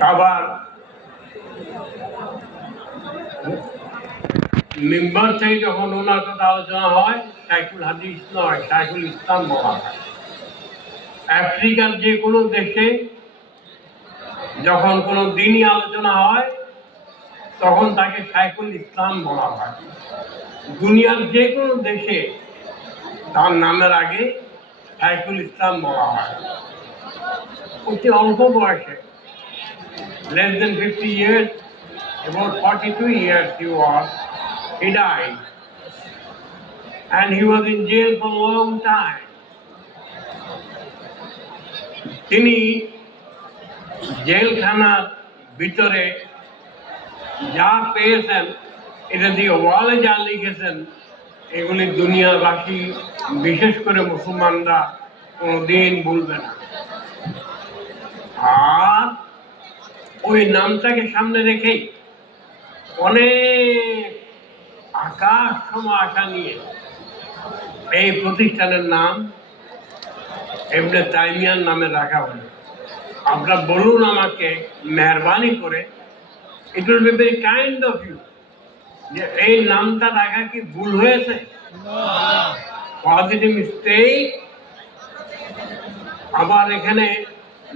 আবার মেম্বার থেকে যখন ওনার কথা আলোচনা হয় হাদিস নয় ইসলাম আফ্রিকার যে কোনো দেশে যখন কোনো দিনই আলোচনা হয়, তখন তাকে সাইকুল ইসলাম বলা হয়। দুনিয়ার যে কোনো দেশে তার নামের আগে সাইকুল ইসলাম বলা হয়। অতি অল্প বয়সে less than 50 years, about 42 years he was, he died. And he was in jail for a long time. তিনি জেলখানার ভিতরে যা পেয়েছেন এটা দিয়ে ওয়ালে যা লিখেছেন এগুলি দুনিয়াবাসী বিশেষ করে মুসলমানরা কোনোদিন ভুলবে না আর ওই নামটাকে সামনে রেখেই অনেক আকাশ সম আশা নিয়ে এই প্রতিষ্ঠানের নাম এমনি তাইমিয়ার নামে রাখা হলো। আপনারা বলুন আমাকে মেহরবানি করে it will be very kind of you যে এই নামটা রাখা কি ভুল হয়েছে? পজিটিভ মিস্টেক আবার এখানে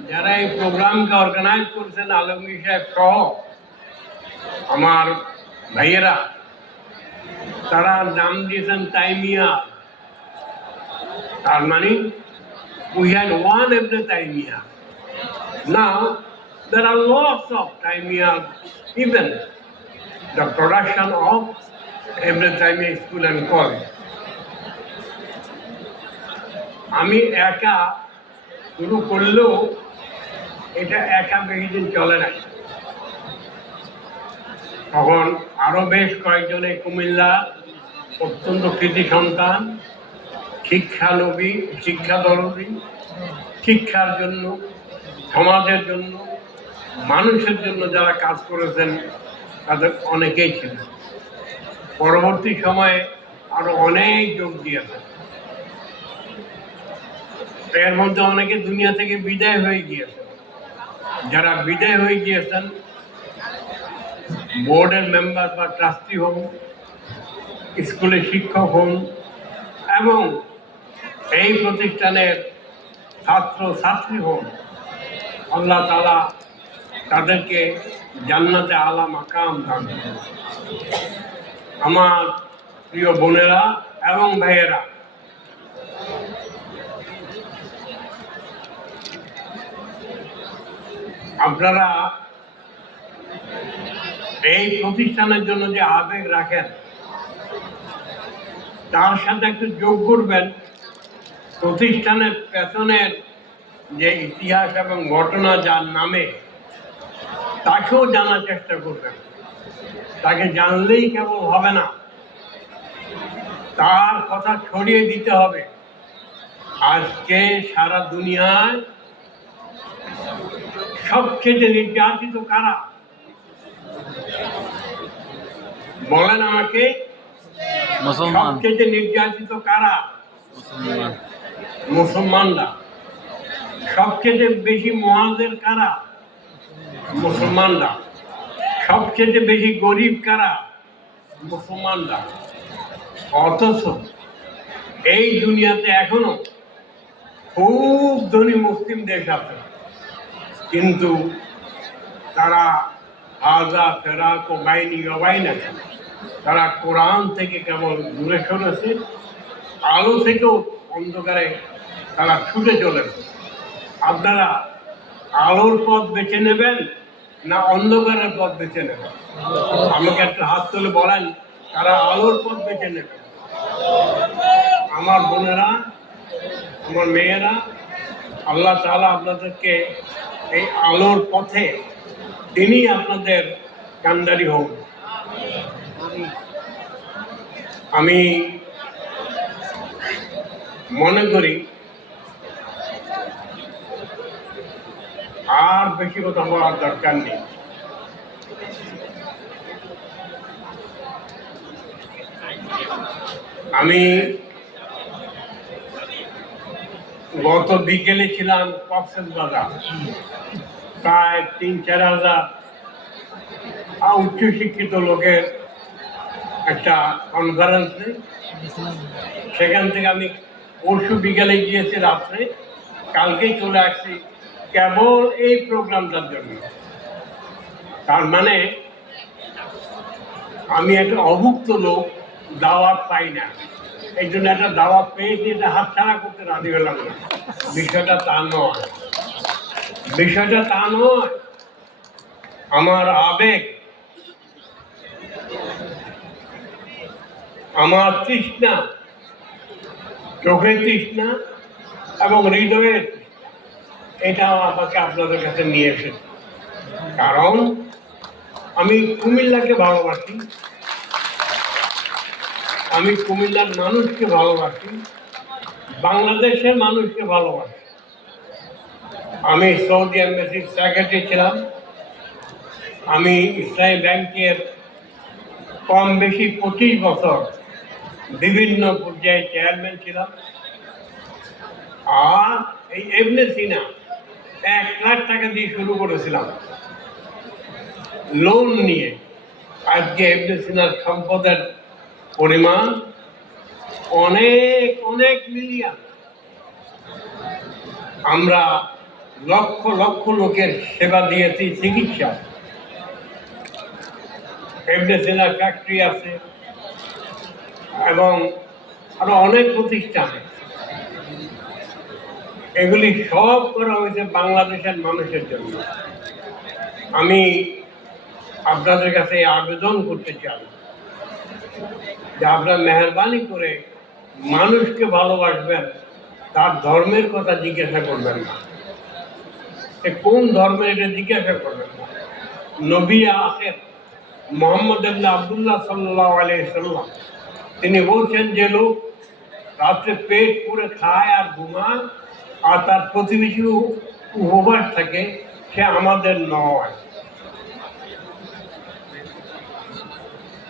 যারা এই প্রোগ্রামকে অর্গানাইজ করছেন আলমগীর সাহেব সহ আমার ভাইয়েরা তারা নাম দিয়েছেন তাইমিয়া তার মানে we had one every Taymiyyah now there are lots of taimiya even the production of every taimiya school and college আমি একা শুরু করলেও এটা একা বেশি দিন চলে না। তখন আরও বেশ কয়েকজনে কুমিল্লা অত্যন্ত কৃতি সন্তান শিক্ষানবী শিক্ষা দরদী শিক্ষার জন্য, সমাজের জন্য, মানুষের জন্য যারা কাজ করেছেন, তাদের অনেকেই ছিল পরবর্তী সময়ে আরও অনেক যোগ দিয়েছেন এর মধ্যে অনেকে দুনিয়া থেকে বিদায় হয়ে গিয়েছে। যারা বিদায় হয়ে গিয়েছেন বোর্ডের মেম্বার বা ট্রাস্টি হন স্কুলের শিক্ষক হন, এবং এই প্রতিষ্ঠানের ছাত্র ছাত্রী হন, আল্লাহ তালা তাদেরকে জান্নাতে আলা মাকাম দান। আমার প্রিয় বোনেরা এবং ভাইয়েরা আপনারা এই প্রতিষ্ঠানের জন্য যে আবেগ রাখেন, তার সাথে একটু যোগ করবেন। প্রতিষ্ঠানের পেছনের যে ইতিহাস এবং ঘটনা যার নামে, তাকেও জানার চেষ্টা করবেন। তাকে জানলেই কেবল হবে না। তার কথা ছড়িয়ে দিতে হবে। আজকে সারা দুনিয়ায় সবচেয়ে নির্যাতিত কারা? বলেন আমাকে। মুসলমান। সবচেয়ে নির্যাতিত কারা? মুসলমান। মুসলমানরা। সবচেয়ে বেশি মহাজের কারা? মুসলমানরা। সবচেয়ে বেশি গরিব কারা? মুসলমানরা। অথচ এই দুনিয়াতে এখনও খুব ধনী মুসলিম দেশ আছে। কিন্তু তারা ও বাইনি অবাই না তারা কোরআন থেকে কেবল দূরে সরেছে আলো থেকেও অন্ধকারে তারা ছুটে চলেছে আপনারা আলোর পথ বেছে নেবেন না অন্ধকারের পথ বেছে নেবেন? আমাকে একটা হাত তুলে বলেন, তারা আলোর পথ বেছে নেবেন আমার বোনেরা, আমার মেয়েরা, আল্লাহ তাআলা আপনাদেরকে এই আলোর পথে তিনি আপনাদের কান্ডারি হোক। আমি মনে করি আর বেশি কথা বলার দরকার নেই। আমি গত বিকেলে ছিলাম কক্সেস বাজার। প্রায় তিন, চার হাজার উচ্চশিক্ষিত লোকের একটা কনফারেন্সে সেখান থেকে আমি পরশু বিকেলে গিয়েছি রাত্রে। কালকেই চলে আসছি কেবল এই প্রোগ্রামটার জন্য। তার মানে আমি একটা অভুক্ত লোক দাওয়াত পাই না। এই জন্য একটা দাওয়াত পেয়েছি এটা হাতছাড়া করতে রাজি হলাম না। বিষয়টা তা নয়। বিষয়টা তা নয়। আমার আবেগ, আমার তৃষ্ণা, চোখের তৃষ্ণা এবং হৃদয়ের এটাও আমাকে আপনাদের কাছে নিয়ে এসেছে। কারণ আমি কুমিল্লাকে ভালোবাসি। আমি কুমিল্লার মানুষকে ভালোবাসি, বাংলাদেশের মানুষকে ভালোবাসি। আমি সৌদি এম্বাসির সেক্রেটারি ছিলাম। আমি ইসলামী ব্যাংকের কম বেশি পঁচিশ বছর বিভিন্ন পর্যায়ে চেয়ারম্যান ছিলাম। আর এই এমনি সিনা এক লাখ টাকা দিয়ে শুরু করেছিলাম। লোন নিয়ে। আজকে এমনি সম্পদের পরিমাণ অনেক অনেক মিলিয়ন। আমরা লক্ষ লক্ষ লোকের সেবা দিয়েছি, চিকিৎসা। ফ্যাক্টরি আছে এবং আরও অনেক প্রতিষ্ঠান এগুলি সব করা হয়েছে বাংলাদেশের মানুষের জন্য। আমি আপনাদের কাছে আবেদন করতে চাই। যে আপনারা মেহরবানি করে মানুষকে ভালোবাসবেন, তার ধর্মের কথা জিজ্ঞাসা করবেন না। কোন ধর্মের এটা জিজ্ঞাসা করবেন না। নবী আখের মোহাম্মদ আবদুল্লাহ সাল্লাহ আলাইসাল্লাম তিনি বলছেন যে লোক রাত্রে পেট পুরে খায় আর ঘুমায়, আর তার প্রতিবেশী উপবাস থাকে, সে আমাদের নয়।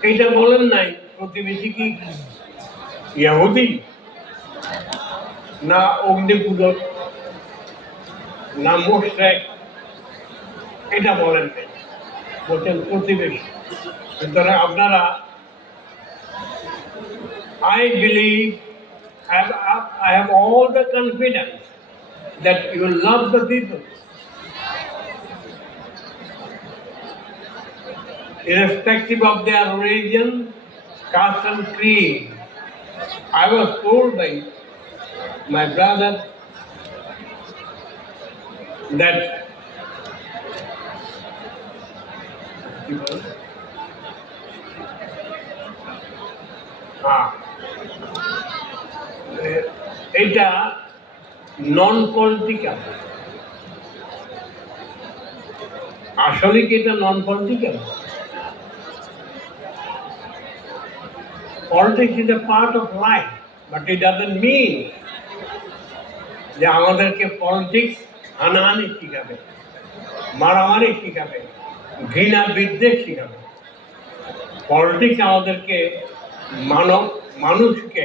এইটা বলেন নাই প্রতিবেশী কি ইহুদি না অগ্নিপূজক না মোশেক এটা বলেন নাই বলছেন প্রতিবেশী সুতরাং আপনারা I believe, I have, I have all the confidence that you will love the people. Irrespective of their religion, caste and creed. I was told by my brother that হ্যাঁ এটা নন পলিটিক্যাল আসলে কি এটা non political politics is a part of life but it doesn't mean যে আমাদেরকে politics হানাহানি শিখাবে, মারামারি শিখাবে, ঘৃণা বিদ্বেষ শিখাবে। পলিটিক্স আমাদেরকে মানব, মানুষকে,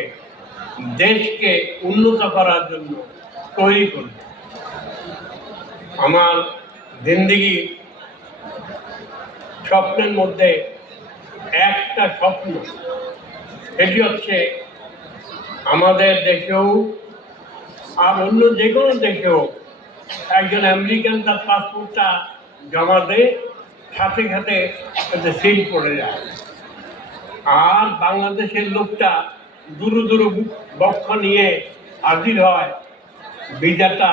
দেশকে উন্নত করার জন্য তৈরি করবে। আমার জিন্দিগি স্বপ্নের মধ্যে একটা স্বপ্ন সেটি হচ্ছে আমাদের দেশেও আর অন্য যে কোনো দেশেও একজন আমেরিকান তার পাসপোর্টটা জমা দেয়, সাথে সাথে সিল পড়ে যায়। আর বাংলাদেশের লোকটা দূর দূর বক্ষ নিয়ে হাজির হয়, ভিসাটা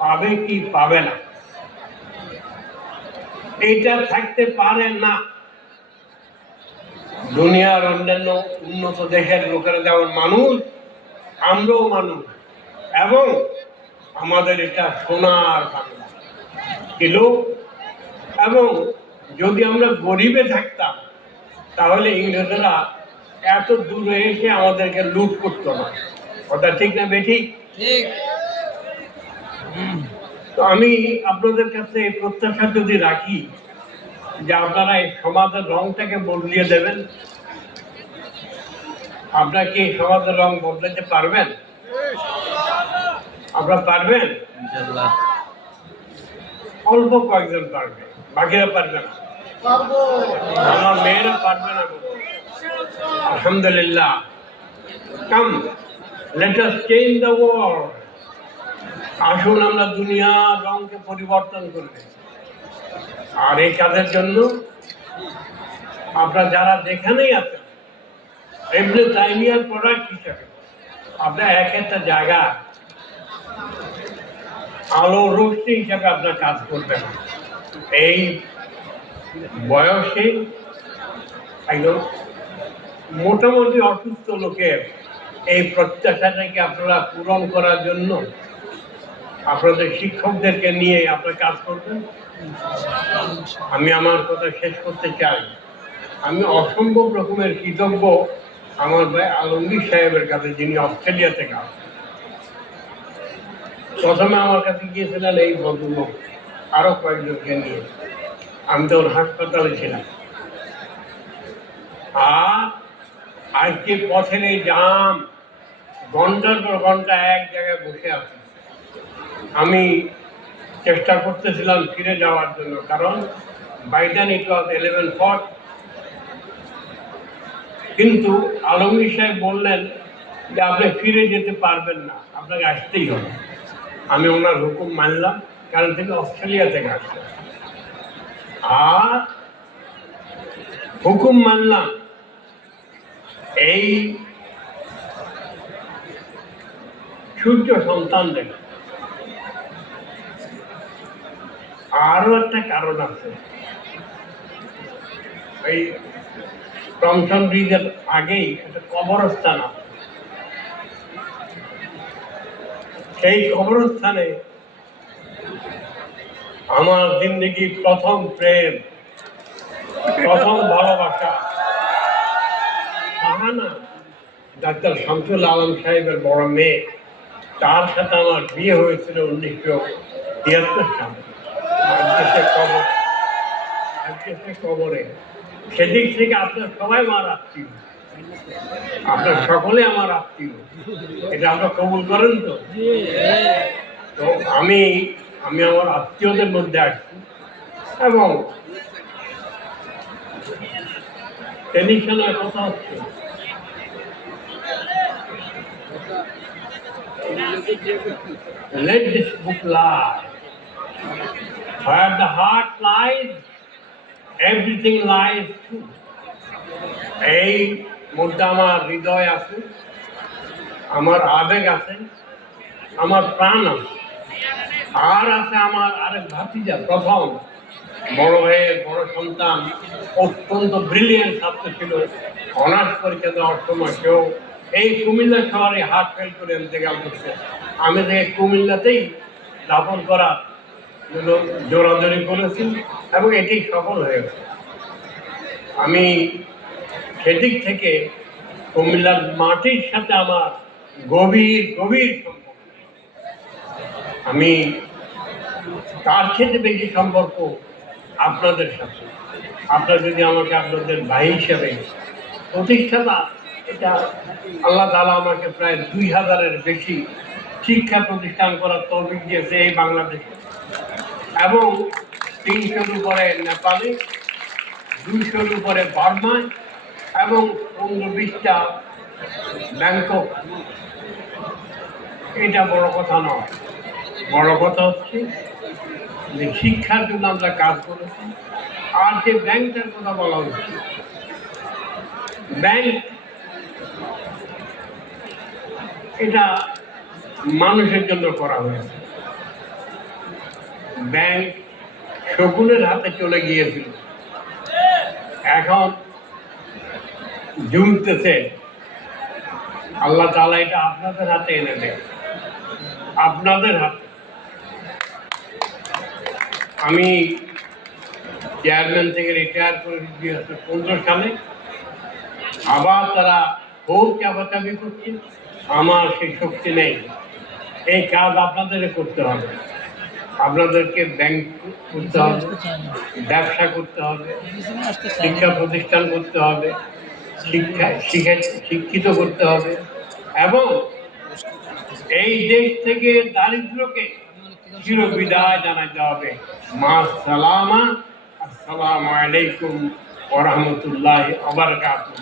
পাবে কি পাবে না। এটা থাকতে পারে না। দুনিয়ার অন্যান্য উন্নত দেশের লোকেরা যেমন মানুষ আমরাও মানুষ। এবং আমাদের এটা সোনার বাংলা। এবং যদি আমরা গরিবে থাকতাম তাহলে ইংরেজরা এত দূরে এসে আমাদেরকে লুট করতো না। কথা ঠিক না বেঠিক তো আমি আপনাদের কাছে এই প্রত্যাশা যদি রাখি যে আপনারা এই সমাজের রংটাকে বদলিয়ে দেবেন। আপনারা কি সমাজের রং বদলাতে পারবেন? আপনারা পারবেন? অল্প কয়েকজন পারবে বাকিরা পারবে না। আমার মেয়েরা পারবে না। আলহামদুলিল্লাহ। Come let us change the world আসুন আমরা দুনিয়ার রঙকে পরিবর্তন করবে আর এই কাজের জন্য আপনার যারা যেখানেই আছেন এমনি টাইমিয়ার প্রোডাক্ট হিসাবে আপনার এক একটা জায়গা আলো রশ্মি হিসাবে আপনার কাজ করবেন। এই বয়সে একদম মোটামুটি অসুস্থ লোকের এই প্রত্যাশাটাকে আপনারা পূরণ করার জন্য আপনাদের শিক্ষকদেরকে নিয়ে আপনার কাজ করবেন। আমি আমার কথা শেষ করতে চাই। আমি অসম্ভব রকমের কৃতজ্ঞ আমার ভাই আলমগীর সাহেবের কাছে, যিনি অস্ট্রেলিয়া থেকে আসেন। প্রথমে আমার কাছে গিয়েছিলেন এই ভদ্রলোক, আরও কয়েকজনকে নিয়ে। আমি তখন হাসপাতালে ছিলাম। আর আজকে পথের এই জাম। ঘণ্টার পর ঘণ্টা এক জায়গায় বসে আছি। আমি চেষ্টা করতেছিলাম ফিরে যাওয়ার জন্য, কারণ by then it was eleven forty কিন্তু আলমগীর সাহেব বললেন যে আপনি ফিরে যেতে পারবেন না, আপনাকে আসতেই হবে। আমি ওনার হুকুম মানলাম কারণ তিনি অস্ট্রেলিয়া থেকে আসছে আর হুকুম মানলাম, এই সূর্য সন্তানদের আরও একটা কারণ আছে। এই ব্রিজের আগেই একটা কবরস্থান আছে। সেই কবরস্থানে আমার জিন্দগির প্রথম প্রেম, প্রথম ভালোবাসা। শাহানা ডাক্তার শামসুল আলম সাহেবের বড় মেয়ে, তার সাথে আমার বিয়ে হয়েছিল উনিশশো তিয়াত্তর সালে। কবর সেদিক থেকে আপনার সবাই আমার আত্মীয়। আপনার সকলে আমার আত্মীয়। এটা আপনার কবুল করেন তো? তো আমি আমি আমার আত্মীয়দের মধ্যে আসছি এবং টেলিভিশনের কথা হচ্ছে। Let this book lie. Where the heart lies, everything lies too. এই মধ্যে আমার হৃদয় আছে আমার আবেগ আছে আমার প্রাণ আছে আর আছে আমার আরেক ভাতিজা প্রথম বড় ভাইয়ের বড় সন্তান অত্যন্ত ব্রিলিয়েন্ট ছাত্র ছিল অনার্স পরীক্ষা দেওয়ার সময় কেউ এই কুমিল্লা শহরে হাট ফেল করে ইন্তেকাল করছে আমি থেকে কুমিল্লাতেই দাপন জন্য জোরাজোরি করেছি এবং এটি সফল হয়ে গেছে। আমি সেদিক থেকে কুমিল্লার মাটির সাথে আমার গভীর গভীর সম্পর্ক। আমি তার থেকে বেশি সম্পর্ক আপনাদের সাথে। আপনারা যদি আমাকে আপনাদের ভাই হিসাবে প্রতিষ্ঠাতা এটা আল্লাহ তালা আমাকে প্রায় দুই হাজারের বেশি শিক্ষা প্রতিষ্ঠান করার তহবিল দিয়েছে এই বাংলাদেশে। এবং তিনশোর উপরে নেপালে, দুইশোর উপরে বার্মায় এবং পনেরো বিশটা ব্যাংকক। এটা বড় কথা নয়। বড় কথা হচ্ছে যে শিক্ষার জন্য আমরা কাজ করেছি। আর যে ব্যাংকটার কথা বলা হচ্ছে, ব্যাংক এটা মানুষের জন্য করা হয়েছে। ব্যাংক শকুনের হাতে চলে গিয়েছিল। এখন জুমতেছে। আল্লাহ তালা এটা আপনাদের হাতে এনে দেয়। আপনাদের হাতে। আমি চেয়ারম্যান থেকে রিটায়ার করে দুই হাজার পনেরো সালে আবার তারা খুব চাপাচাপি করছে। আমার সেই শক্তি নেই। এই কাজ আপনাদের করতে হবে। আপনাদেরকে ব্যাংক করতে হবে ব্যবসা করতে হবে শিক্ষা প্রতিষ্ঠান করতে হবে শিক্ষা শিক্ষা শিক্ষিত করতে হবে এবং এই দেশ থেকে দারিদ্রকে চির বিদায় জানাতে হবে। মা সালামা আসসালামু আলাইকুম ওরহমতুল্লাহ আবরকাতুহ